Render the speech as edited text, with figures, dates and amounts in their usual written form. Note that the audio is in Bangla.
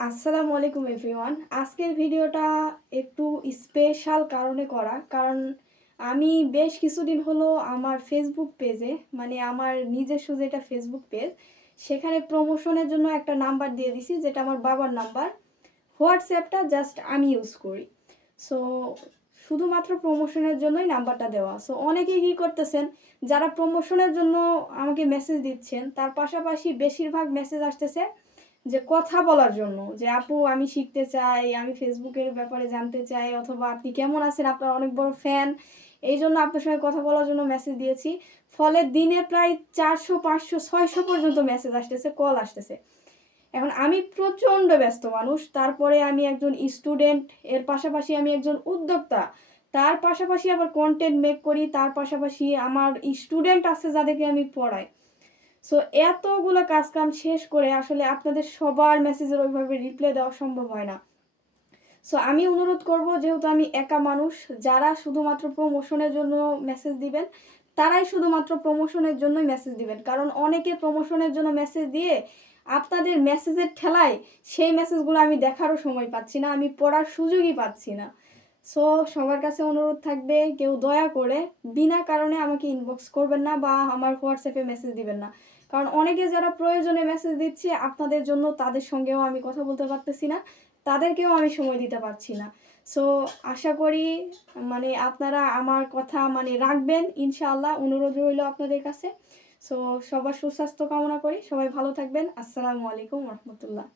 আসসালামু আলাইকুম এভরিওয়ান। আজকের ভিডিওটা একটু স্পেশাল কারণে করা। কারণ আমি বেশ কিছুদিন হলো আমার ফেসবুক পেজে আমার নিজস্ব যেটা ফেসবুক পেজ, সেখানে প্রমোশনের জন্য একটা নাম্বার দিয়ে দিছি যেটা আমার বাবার নাম্বার। হোয়াটসঅ্যাপটা জাস্ট আমি ইউজ করি। সো শুধুমাত্র প্রমোশনের জন্যই নাম্বারটা দেওয়া। সো অনেকেই কী করতেছেন, যারা প্রমোশনের জন্য আমাকে মেসেজ দিচ্ছেন, তার পাশাপাশি বেশিরভাগ মেসেজ আসতেছে যে কথা বলার জন্য, যে আপু আমি শিখতে চাই, আমি ফেসবুকের ব্যাপারে জানতে চাই, অথবা আপনি কেমন আছেন, আপনার অনেক বড় ফ্যান, এই জন্য আপনার সঙ্গে কথা বলার জন্য মেসেজ দিয়েছি। ফলে দিনে প্রায় 400 500 600 পর্যন্ত মেসেজ আসতেছে, কল আসতেছে। এখন আমি প্রচণ্ড ব্যস্ত মানুষ, তারপরে আমি একজন স্টুডেন্ট, এর পাশাপাশি আমি একজন উদ্যোক্তা, তার পাশাপাশি আবার কন্টেন্ট মেক করি, তার পাশাপাশি আমার স্টুডেন্ট আছে যাদেরকে আমি পড়াই। সো এতগুলো কাজকাম শেষ করে আসলে আপনাদের সবার মেসেজের ওইভাবে রিপ্লাই দেওয়া সম্ভব হয় না। সো আমি অনুরোধ করব, যেহেতু আমি একা মানুষ, যারা শুধুমাত্র প্রমোশনের জন্য মেসেজ দিবেন, তারাই শুধুমাত্র প্রমোশনের জন্যই মেসেজ দিবেন। কারণ অনেকে প্রমোশনের জন্য মেসেজ দিয়ে আপনাদের মেসেজের ঠেলায় সেই মেসেজগুলো আমি দেখারও সময় পাচ্ছি না, আমি পড়ার সুযোগই পাচ্ছি না। সো সবার কাছে অনুরোধ থাকবে, কেউ দয়া করে বিনা কারণে আমাকে ইনবক্স করবেন না বা আমার হোয়াটসঅ্যাপে মেসেজ দিবেন না। কারণ অনেকে যারা প্রয়োজনে মেসেজ দিচ্ছে আপনাদের জন্য, তাদের সঙ্গেও আমি কথা বলতে পারতেছি না, তাদেরকেও আমি সময় দিতে পারছি না। সো আশা করি আপনারা আমার কথা রাখবেন ইনশাআল্লাহ, অনুরোধ রইল আপনাদের কাছে। সো সবার সুস্বাস্থ্য কামনা করি, সবাই ভালো থাকবেন। আসসালামু আলাইকুম ওয়া রাহমাতুল্লাহ।